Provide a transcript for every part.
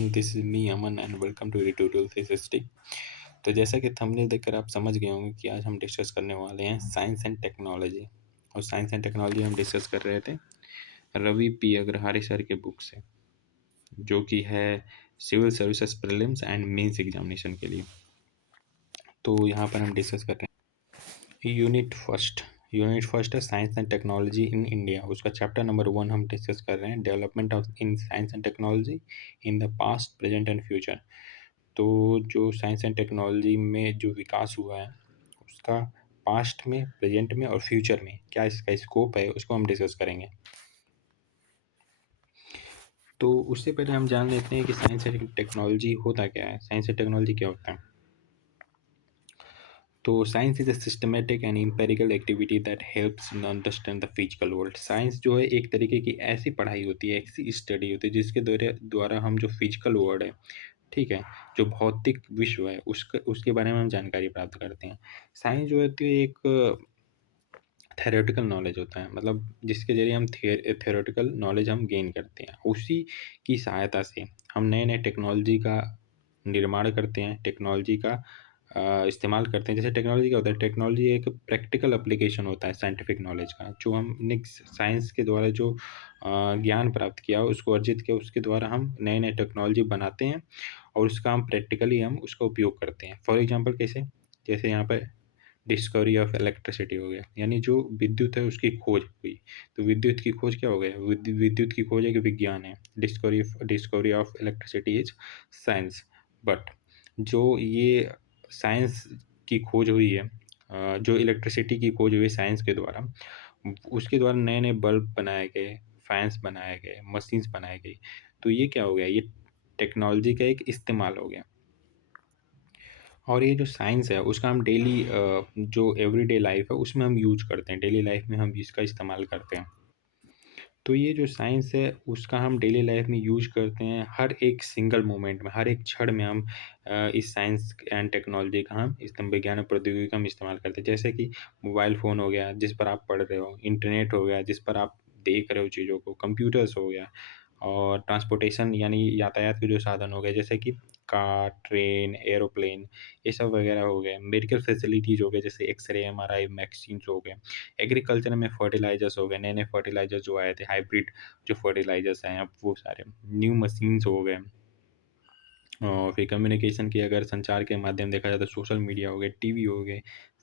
everyone, this is me Aman and welcome to Editorial 360। तो जैसा कि थंबनेल देखकर आप समझ गए होंगे कि आज हम डिस्कस करने वाले हैं साइंस एंड टेक्नोलॉजी। और साइंस एंड टेक्नोलॉजी हम डिस्कस कर रहे थे रवि पी अग्रहारी सर के बुक से, जो कि है civil services prelims and mains examination के लिए। तो यहाँ पर हम डिस्कस कर रहे हैं यूनिट फर्स्ट है science and technology in India. उसका चैप्टर नंबर 1 हम डिस्कस कर रहे हैं, development of in science and technology in the past, present and future. तो जो साइंस एंड टेक्नोलॉजी में जो विकास हुआ है उसका पास्ट में, प्रेजेंट में और फ्यूचर में क्या इसका स्कोप है, उसको हम डिस्कस करेंगे। तो उससे पहले हम जान लेते हैं कि साइंस एंड टेक्नोलॉजी होता क्या है। साइंस एंड टेक्नोलॉजी क्या होता है? तो science is a systematic and empirical activity that helps understand the physical world. Science जो है एक तरीके की ऐसी पढ़ाई होती है, ऐसी स्टडी होती है जिसके द्वारा हम जो फिजिकल वर्ल्ड है, ठीक है, जो भौतिक विश्व है उसके बारे में हम जानकारी प्राप्त करते हैं। साइंस जो होती है एक थ्योरेटिकल नॉलेज होता है, मतलब जिसके ज़रिए हम थ्योरेटिकल नॉलेज हम गेन करते हैं। उसी की सहायता से हम नए नए टेक्नोलॉजी का निर्माण करते हैं, टेक्नोलॉजी का इस्तेमाल करते हैं। जैसे टेक्नोलॉजी क्या होता है? टेक्नोलॉजी एक प्रैक्टिकल एप्लीकेशन होता है साइंटिफिक नॉलेज का, जो हमने साइंस के द्वारा जो ज्ञान प्राप्त किया, उसको अर्जित किया, उसके द्वारा हम नए नए टेक्नोलॉजी बनाते हैं और उसका हम प्रैक्टिकली हम उसका उपयोग करते हैं। फॉर एग्जांपल कैसे? जैसे यहाँ पर डिस्कवरी ऑफ इलेक्ट्रिसिटी हो गया, यानी जो विद्युत है उसकी खोज हुई। तो विद्युत की खोज क्या हो गया? विद्युत की खोज एक विज्ञान है। Discovery of electricity is science. But जो ये साइंस की खोज हुई है, जो इलेक्ट्रिसिटी की खोज हुई साइंस के द्वारा, उसके द्वारा नए नए बल्ब बनाए गए, फैंस बनाए गए, मशीन्स बनाई गई। तो ये क्या हो गया? ये टेक्नोलॉजी का एक इस्तेमाल हो गया। और ये जो साइंस है उसका हम डेली जो एवरीडे लाइफ है उसमें हम यूज करते हैं, डेली लाइफ में हम इसका इस्तेमाल करते हैं। तो ये जो साइंस है उसका हम डेली लाइफ में यूज करते हैं, हर एक सिंगल मोमेंट में, हर एक क्षण में हम इस साइंस एंड टेक्नोलॉजी का हम विज्ञान और प्रौद्योगिकी का हम इस्तेमाल करते हैं। जैसे कि मोबाइल फ़ोन हो गया जिस पर आप पढ़ रहे हो, इंटरनेट हो गया जिस पर आप देख रहे हो चीज़ों को, कंप्यूटर्स हो गया, और ट्रांसपोर्टेशन यानी यातायात के जो साधन हो गए जैसे कि कार, ट्रेन, एरोप्लेन, ये सब वगैरह हो गए। मेडिकल फैसिलिटीज़ हो गए जैसे एक्स-रे, एमआरआई, वैक्सीन्स हो गए। एग्रीकल्चर में फर्टिलाइज़र्स हो गए, नए-नए फर्टिलाइज़र्स जो आए थे, हाइब्रिड जो फर्टिलाइज़र्स हैं अब वो सारे। न्यू मशीन्स हो गए। और फिर कम्युनिकेशन की अगर संचार के माध्यम देखा जाए तो सोशल मीडिया हो गए, टीवी हो गए,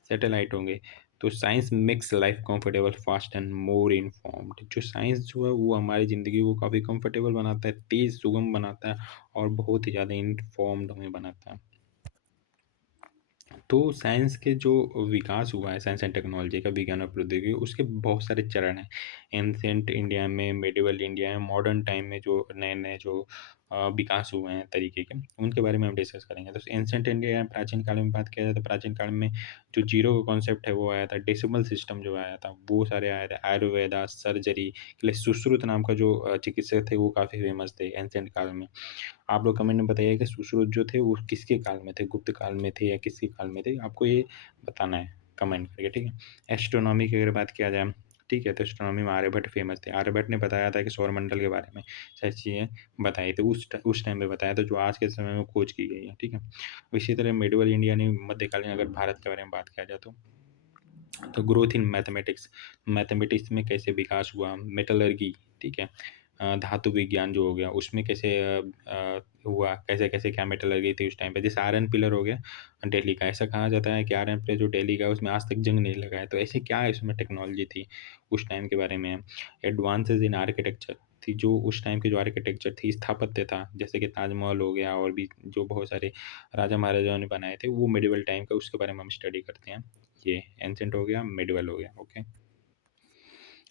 सैटेलाइट होंगे। तो science makes life comfortable, fast and more informed. जो साइंस जो है वो हमारी ज़िंदगी को काफ़ी कंफर्टेबल बनाता है, तेज़, सुगम बनाता है और बहुत ही ज़्यादा इन्फॉर्म्ड हमें बनाता है। तो साइंस के जो विकास हुआ है, साइंस एंड टेक्नोलॉजी का, विज्ञान और प्रौद्योगिकी, उसके बहुत सारे चरण हैं। एंशिएंट इंडिया में, मेडिवल इंडिया में, मॉडर्न टाइम में जो नए-नए जो विकास हुए हैं तरीके के, उनके बारे में हम डिस्कस करेंगे। तो एंशिएंट इंडिया प्राचीन काल में बात किया जाए तो प्राचीन काल में जो जीरो का कॉन्सेप्ट है वो आया था, डेसिमल सिस्टम जो आया था, वो सारे आए थे। आयुर्वेदा, सर्जरी के लिए सुश्रुत नाम का जो चिकित्सक थे वो काफ़ी फेमस थे एंशिएंट काल में। आप लोग कमेंट में बताइए कि सुश्रुत जो थे वो किसके काल में थे, गुप्त काल में थे या किसके काल में थे? आपको ये बताना है कमेंट करके, ठीक है? एस्ट्रोनॉमी की अगर बात किया जाए, ठीक है, तो एस्ट्रोनॉमी में आर्यभट्ट फेमस थे। आर्यभट्ट ने बताया था कि सौरमंडल के बारे में सारी चीज़ें बताई थी, उस टाइम पे बताया था जो आज के समय में खोज की गई है, ठीक है? इसी तरह मेडिवल इंडिया ने मध्यकालीन अगर भारत के बारे में बात किया जाए तो ग्रोथ इन मैथमेटिक्स, मैथमेटिक्स में कैसे विकास हुआ, मेटलर्जी, ठीक है, धातु विज्ञान जो हो गया उसमें कैसे हुआ, कैसे-कैसे क्या मेटलर्जी थी उस टाइम पे। जैसे आयरन पिलर हो गया दिल्ली का, ऐसा कहा जाता है कि आयरन पिलर जो दिल्ली का है उसमें आज तक जंग नहीं लगा है। तो ऐसे क्या इसमें टेक्नोलॉजी थी उस टाइम के बारे में। एडवांसेस इन आर्किटेक्चर थी, जो उस टाइम की जो आर्किटेक्चर थी, स्थापत्य था, जैसे कि ताजमहल हो गया और भी जो बहुत सारे राजा महाराजाओं ने बनाए थे, वो मेडिवल टाइम का, उसके बारे में हम स्टडी करते हैं। ये एंशिएंट हो गया, मिडवल हो गया, ओके।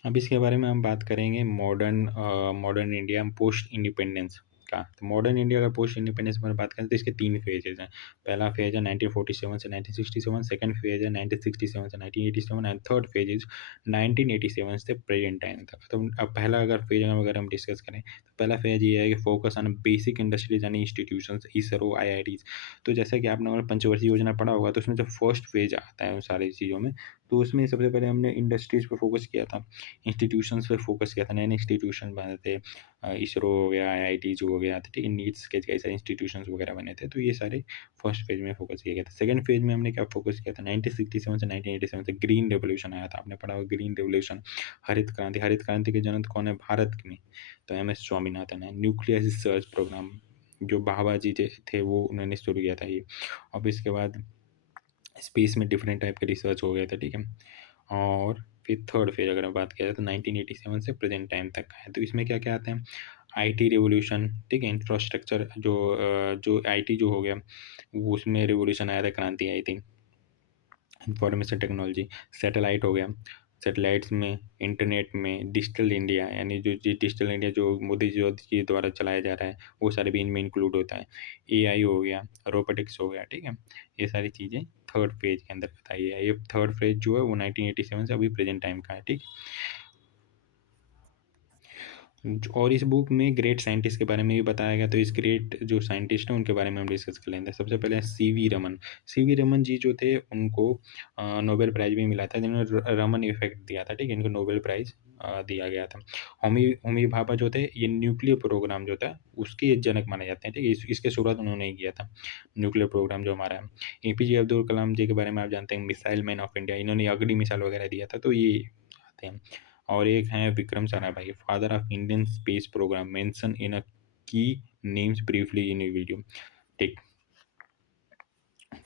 अब इसके बारे में हम बात करेंगे मॉडर्न इंडिया पोस्ट इंडिपेंडेंस का। तो मॉडर्न इंडिया का पोस्ट इंडिपेंडेंस में बात करें तो इसके 3 फेजेज़ हैं। पहला फेज है 1947 से 1967, सेकंड फेज है 1967 से 1987 एंड थर्ड फेज इज़ 1987 से प्रेजेंट टाइम तक। तो अब पहला अगर फेज अगर हम डिस्कस करें तो पहला फेज ये है कि focus on basic industries and institutions, ISRO, IITs. तो जैसा कि आपने अगर पंचवर्षीय योजना पढ़ा होगा तो उसमें जब फर्स्ट फेज आता है उन सारी चीज़ों में, तो उसमें सबसे पहले हमने इंडस्ट्रीज़ पे फ़ोकस किया था, इंस्टीट्यूशंस पे फ़ोकस किया था, नए-नए इंस्टीट्यूशन बने थे। इसरो हो गया, आईआईटीज़ हो गया, ठीक है? नीट्स के कई सारे इंस्टीट्यूशंस वगैरह बने थे, तो ये सारे फर्स्ट फेज़ में फ़ोकस किया गया था। सेकंड फेज़ में हमने क्या फ़ोकस किया था, 1967 से 1987 तक ग्रीन रिवॉल्यूशन आया था, आपने पढ़ा होगा ग्रीन रिवॉल्यूशन, हरित क्रांति के जनक कौन है भारत में? तो एमएस स्वामीनाथन है। न्यूक्लियर रिसर्च प्रोग्राम जो भाभा जी थे वो उन्होंने शुरू किया था ये। अब इसके बाद स्पेस में डिफरेंट टाइप के रिसर्च हो गए थे, ठीक है? और फिर थर्ड फेज़ अगर हम बात किया जाए तो 1987 से प्रेज़ेंट टाइम तक का है। तो इसमें क्या-क्या आते हैं? आईटी रिवॉल्यूशन, ठीक है? इंफ्रास्ट्रक्चर जो आईटी जो हो गया, वो उसमें रिवॉल्यूशन आया था, क्रांति आई थी। इंफॉर्मेशन टेक्नोलॉजी, सैटेलाइट हो गया, सैटेलाइट्स में, इंटरनेट में, डिजिटल इंडिया यानी जो डिजिटल इंडिया जो मोदी जी द्वारा चलाया जा रहा है, वो सारे भी इनमें इंक्लूड होता है। एआई हो गया, रोबोटिक्स हो गया, ठीक है? ये सारी चीज़ें थर्ड फेज़ के अंदर बताई है। ये थर्ड फेज़ जो है वो 1987 से अभी प्रेज़ेंट टाइम का है, ठीक? और इस बुक में ग्रेट साइंटिस्ट के बारे में भी बताया गया, तो इस ग्रेट जो साइंटिस्ट हैं उनके बारे में हम डिस्कस कर लेंगे। सबसे पहले सीवी रमन। सीवी रमन जी जो थे उनको नोबेल प्राइज़ भी मिला था, जिन्होंने रमन इफ़ेक्ट दिया था, ठीक है? इनको नोबेल प्राइज़ दिया गया था। होमी होमी भाभा जो थे ये न्यूक्लियर प्रोग्राम जो था उसके जनक माने जाते हैं, ठीक है? इसकी शुरुआत उन्होंने ही किया था, न्यूक्लियर प्रोग्राम जो हमारा है। एपीजे अब्दुल कलाम जी के बारे में आप जानते हैं, मिसाइल मैन ऑफ इंडिया, इन्होंने अग्नि मिसाइल वगैरह दिया था, तो ये आते हैं। और एक हैं Vikram Sarabhai, father of Indian space programme, mention in a key names briefly in a video, ठीक।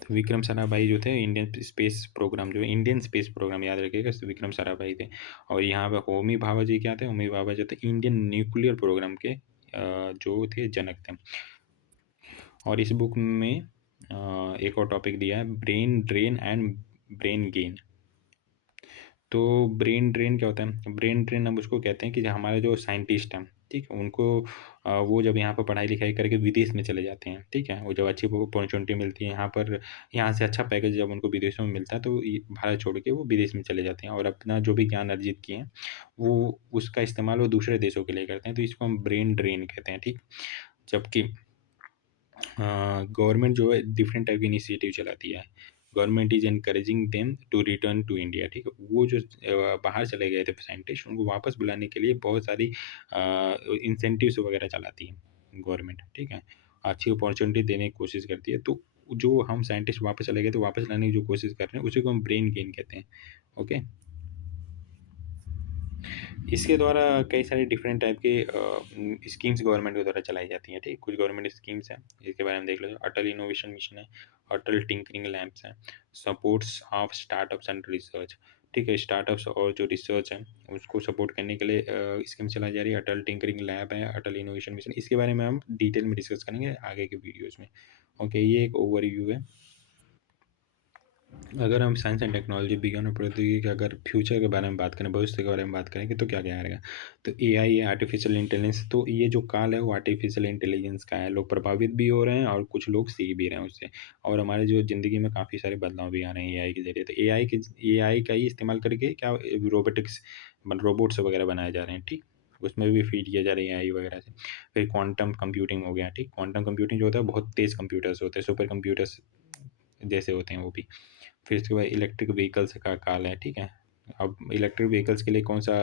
तो विक्रम साराभाई जो थे इंडियन स्पेस प्रोग्राम याद रखिएगा, तो विक्रम साराभाई थे। और यहाँ पे होमी भाभा जी क्या थे, होमी भाभा जो थे इंडियन न्यूक्लियर प्रोग्राम के जो थे जनक थे। और इस बुक में एक और टॉपिक दिया है, brain drain and brain gain. तो ब्रेन ड्रेन क्या होता है? ब्रेन ड्रेन हम उसको कहते हैं कि जो हमारे जो साइंटिस्ट हैं, ठीक है? उनको वो जब यहाँ पर पढ़ाई-लिखाई करके विदेश में चले जाते हैं, ठीक है? वो जब अच्छी अपॉर्चुनिटी मिलती है यहाँ पर, यहाँ से अच्छा पैकेज जब उनको विदेशों में मिलता है, तो ये भारत छोड़ के वो विदेश में चले जाते हैं और अपना जो भी ज्ञान अर्जित किए हैं, वो उसका इस्तेमाल वो दूसरे देशों के लिए करते हैं, तो इसको हम ब्रेन ड्रेन कहते हैं, ठीक? जबकि गवर्नमेंट जो है डिफरेंट टाइप की इनिशिएटिव चलाती है। Government is encouraging them to return to India, ठीक है? वो जो बाहर चले गए थे साइंटिस्ट, उनको वापस बुलाने के लिए बहुत सारी इंसेंटिव्स वगैरह चलाती है गवर्नमेंट, ठीक है? अच्छी अपॉर्च्युनिटी देने की कोशिश करती है, तो जो हम साइंटिस्ट वापस चले गए, तो वापस लाने की जो कोशिश कर रहे हैं, उसी को हम ब्रेन गेन कहते हैं, ओके? इसके द्वारा कई सारे डिफरेंट टाइप के स्कीम्स गवर्नमेंट के द्वारा चलाई जाती हैं, ठीक? कुछ गवर्नमेंट स्कीम्स हैं, इसके बारे में देख लो। अटल इनोवेशन मिशन है, अटल टिंकरिंग लैब्स हैं, supports of startups and research, ठीक है? स्टार्टअप्स और जो रिसर्च है, उसको सपोर्ट करने के लिए स्कीम चलाई जा रही है। अटल टिंकरिंग लैब है, अटल इनोवेशन मिशन, इसके बारे में हम डिटेल में डिस्कस करेंगे आगे के वीडियोज़ में, ओके? ये एक ओवरव्यू है। अगर हम साइंस एंड टेक्नोलॉजी, विज्ञान और प्रौद्योगिकी के अगर फ्यूचर के बारे में बात करें, भविष्य के बारे में बात करेंगे, तो क्या-क्या आएगा? तो एआई है, आर्टिफिशियल इंटेलिजेंस, तो ये जो काल है वो आर्टिफिशियल इंटेलिजेंस का है। लोग प्रभावित भी हो रहे हैं और कुछ लोग सीख भी रहे हैं उससे, और हमारे जो ज़िंदगी में काफ़ी सारे बदलाव भी आ रहे हैं एआई के ज़रिए। तो एआई का ही इस्तेमाल करके क्या रोबोटिक्स रोबोट्स वगैरह बनाए जा रहे हैं, ठीक? उसमें भी फीड किया जा रहा है एआई वगैरह से। फिर क्वांटम कंप्यूटिंग हो गया, ठीक? क्वांटम कंप्यूटिंग जो होता है बहुत तेज़ कंप्यूटर्स होते हैं, सुपर कंप्यूटर्स जैसे होते हैं वो भी। फिर इसके बाद इलेक्ट्रिक व्हीकल्स का काल है, ठीक है? अब इलेक्ट्रिक व्हीकल्स के लिए कौन-सा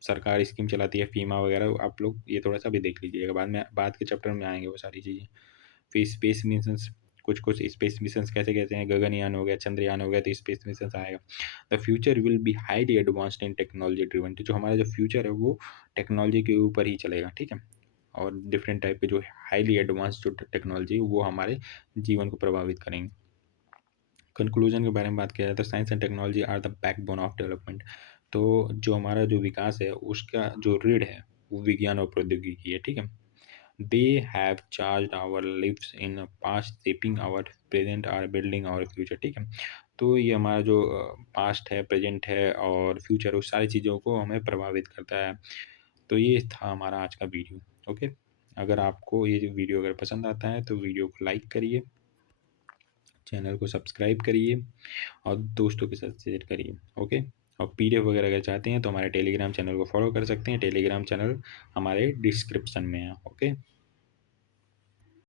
सरकार स्कीम चलाती है, फीमा वगैरह, आप लोग ये थोड़ा-सा भी देख लीजिएगा, बाद के चैप्टर में आएँगे वो सारी चीज़ें। फिर स्पेस मिशंस, कुछ-कुछ स्पेस मिशंस कैसे-कैसे हैं, गगनयान हो गया, चंद्रयान हो गया, तो स्पेस मिशंस आएगा। The future will be highly advanced in technology driven, तो जो हमारा जो फ्यूचर है वो टेक्नोलॉजी के ऊपर ही चलेगा, ठीक है? और डिफरेंट टाइप के जो हाइली एडवांस्ड जो टेक्नोलॉजी वो हमारे जीवन को प्रभावित करेंगे। कंक्लूजन के बारे में बात किया जाए तो science and technology are the backbone of development. तो जो हमारा जो विकास है उसका जो रीढ़ है वो विज्ञान और प्रौद्योगिकी है, ठीक है? They have charge our lives in past shaping our present are building our future, ठीक है? तो ये हमारा जो पास्ट है, प्रेजेंट है और फ्यूचर, उस सारी चीज़ों को हमें प्रभावित करता है। तो ये था हमारा आज का वीडियो, ओके? अगर आपको ये जो वीडियो अगर पसंद आता है तो वीडियो को लाइक करिए, चैनल को सब्सक्राइब करिए और दोस्तों के साथ शेयर करिए, ओके? और पीडीएफ वगैरह अगर चाहते हैं तो हमारे टेलीग्राम चैनल को फॉलो कर सकते हैं, टेलीग्राम चैनल हमारे डिस्क्रिप्शन में है, ओके?